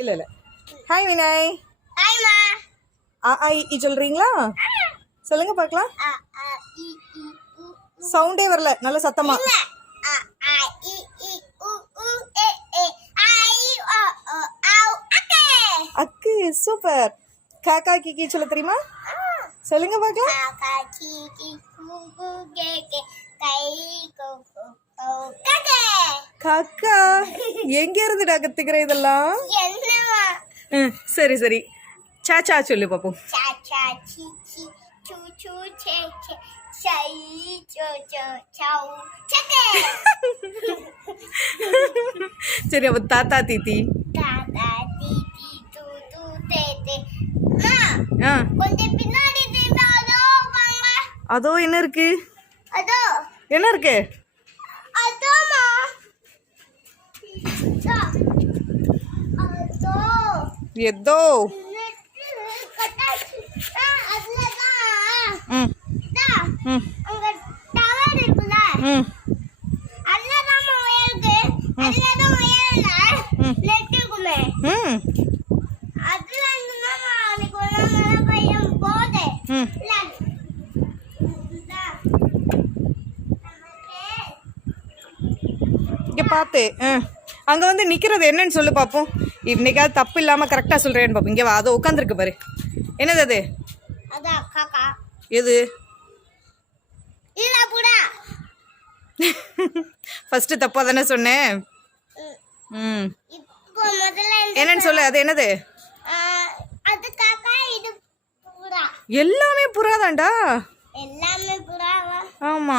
இல்ல இல்ல. ஹாய் வினய். ஹாய்மா. சொல்றீங்களா? சொல்லுங்க பார்க்கலாம். சவுண்டே வரல, நல்ல சத்தமா. அக்கு சூப்பர். காக்கா கிக்கி சொல்ல தெரியுமா? சொல்லுங்க பார்க்கலாம். காக்கா எங்க இருந்துடா கத்துக்கிற இதெல்லாம்? சரி சரி, சாச்சா சொல்லு பாப்போம். சரி, அப்ப தாத்தா தீத்தி. அதோ என்ன இருக்கு? என்ன இருக்கு? ஏதோ இங்க பாத்து அங்க வந்து நிக்கிறது என்னன்னு சொல்லு பாப்போம். இன்னைக்காவது தப்பு இல்லாம கரெக்டா சொல்றேன்னு பாப்போம். இங்க வா, அது உட்காந்துருக்கு பாரு. என்னது அது? எது? ஃபர்ஸ்ட் தப்பா தானே சொன்னேன். என்னன்னு சொல்லு, அது என்னது? எல்லாமே புறாதான்டா. ஆமா.